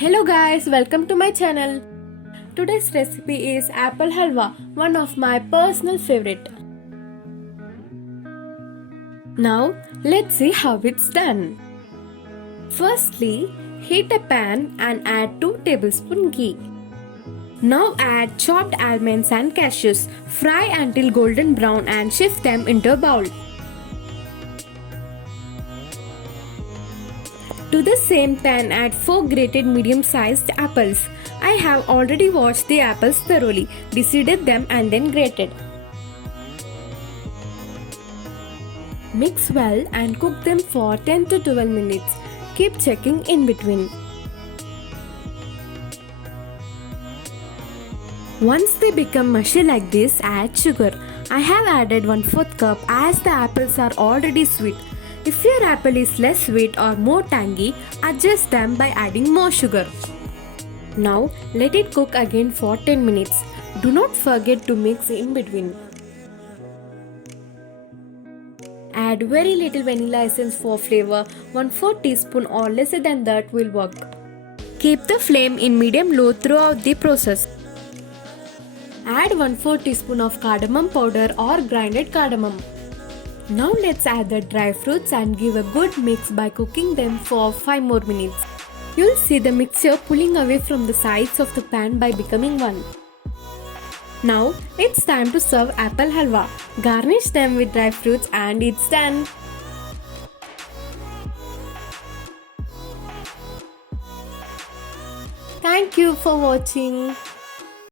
Hello guys, welcome to my channel. Today's recipe is apple halwa, one of my personal favorite. Now let's see how it's done. Firstly, heat a pan and add 2 tablespoons ghee. Now add chopped almonds and cashews. Fry until golden brown and shift them into a bowl. To the same pan add 4 grated medium-sized apples. I have already washed the apples thoroughly, deseeded them and then grated. Mix well and cook them for 10 to 12 minutes. Keep checking in between. Once they become mushy like this, add sugar. I have added 1/4 cup as the apples are already sweet. If your apple is less sweet or more tangy, adjust them by adding more sugar. Now let it cook again for 10 minutes. Do not forget to mix in between. Add very little vanilla essence for flavor. 1/4 teaspoon or lesser than that will work. Keep the flame in medium-low throughout the process. Add 1/4 teaspoon of cardamom powder or grinded cardamom. Now let's add the dry fruits and give a good mix by cooking them for 5 more minutes. You'll see the mixture pulling away from the sides of the pan by becoming one. Now it's time to serve apple halwa. Garnish them with dry fruits and it's done. Thank you for watching.